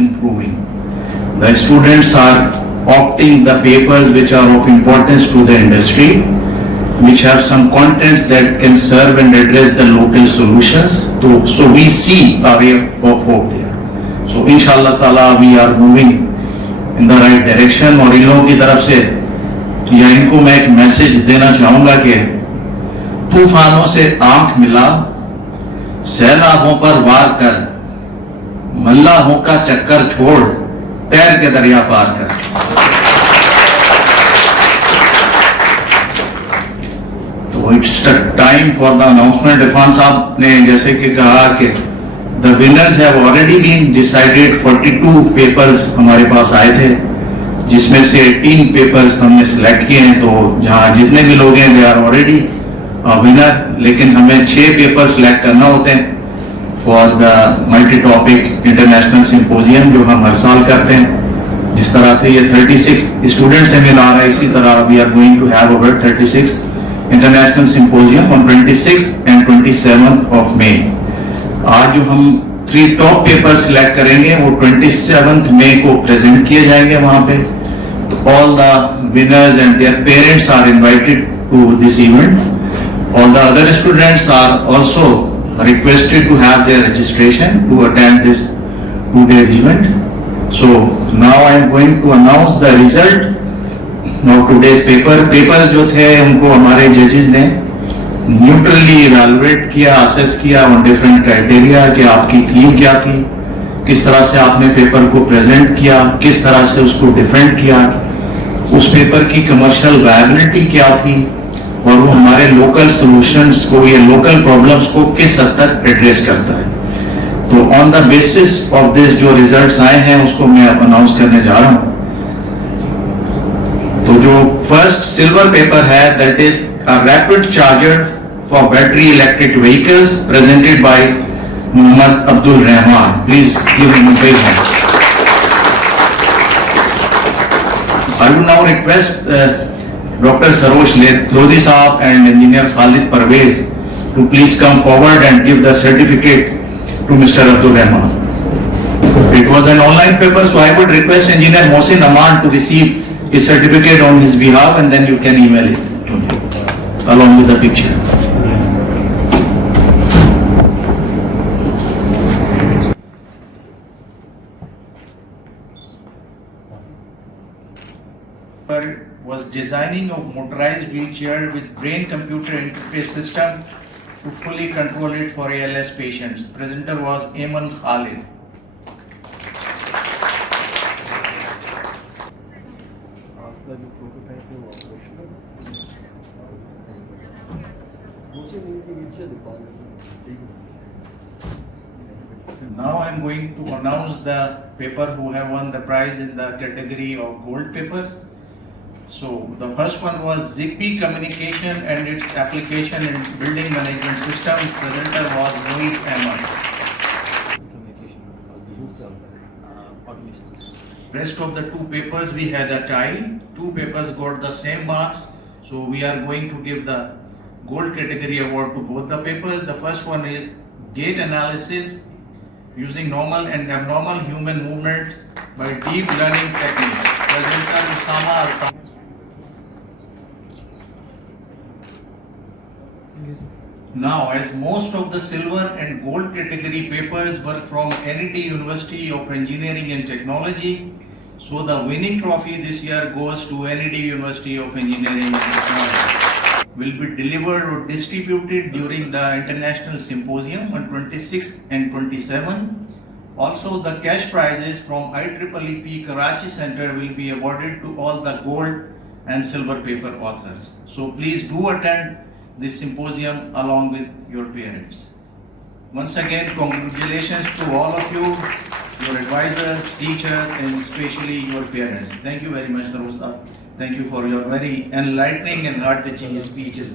improving. The students are opting the papers which are of importance to the industry, which have some contents that can serve and address the local solutions. So we see a way of hope there. So inshallah ta'ala we are moving in the right direction. और इन लोगों की तरफ से या इनको मैं एक message देना चाहूंगा कि तूफानों से आंख मिला, सैलाबों पर वार कर, मल्लाहों का चक्कर छोड़, तैर के दरिया पार कर. तो it's time for the announcement. Irfan sahab ने जैसे कि कहा कि the winners have already been decided. 42 papers हमारे पास आए थे, जिसमें से 18 पेपर्स हमने सिलेक्ट किए हैं. तो जहां जितने भी लोग हैं दे आर ऑलरेडी विनर, लेकिन हमें 6 पेपर सिलेक्ट करना होते हैं for the multi topic international symposium जो हम हर साल करते हैं. जिस तरह से ये 36 स्टूडेंट सेमिनार है, इसी तरह we are going to have our 36 international symposium on 26 and 27 of May. आज जो हम 3 टॉप पेपर सिलेक्ट करेंगे वो 27 मई को प्रेजेंट किए जाएंगे वहां पे. तो all the winners and their parents are invited to this event. All the other students are also requested to have their registration to attend this 2 days event. So now I am going to announce the result of today's paper. Papers जो थे उनको हमारे जजेस ने neutrally evaluate किया, assess किया on different criteria कि आपकी थीम क्या थी, किस तरह से आपने पेपर को प्रेजेंट किया, किस तरह से उसको डिफेंड किया, उस पेपर की कमर्शियल वायबिलिटी क्या थी, और वो हमारे लोकल सॉल्यूशंस को या लोकल प्रॉब्लम्स को किस हद तक एड्रेस करता है. तो on the basis of this जो रिजल्ट्स आए हैं उसको मैं अब अनाउंस करने जा रहा हूं. तो जो फर्स्ट सिल्वर पेपर है that is a rapid charger for battery electric vehicles presented by Mohammed Abdul Rahman. Please give him a big hand. I will now request Dr. Sarosh Lodhi Saab and Engineer Khalid Parvez to please come forward and give the certificate to Mr. Abdul Rahman. It was an online paper, so I would request Engineer Mohsin Aman to receive his certificate on his behalf, and then you can email it to me along with the picture. Was designing of motorized wheelchair with brain-computer interface system to fully control it for ALS patients. Presenter was Ayman Khalid. Now I am going to announce the paper who have won the prize in the category of gold papers. So the first one was Zigbee communication and its application in building management system. Presenter was Moiz Ahmed. Rest of the 2 papers we had a tie. 2 papers got the same marks. So we are going to give the gold category award to both the papers. The first one is gait analysis using normal and abnormal human movements by deep learning techniques. Presenter Usama Altam. Now, as most of the silver and gold category papers were from NED University of Engineering and Technology, so the winning trophy this year goes to NED University of Engineering and Technology. Will be delivered or distributed during the International Symposium on 26th and 27th. Also, the cash prizes from IEEE Karachi Center will be awarded to all the gold and silver paper authors. So please do attend this symposium along with your parents. Once again, congratulations to all of you, your advisors, teachers, and especially your parents. Thank you very much, Sarosh. Thank you for your very enlightening and heart-touching speeches.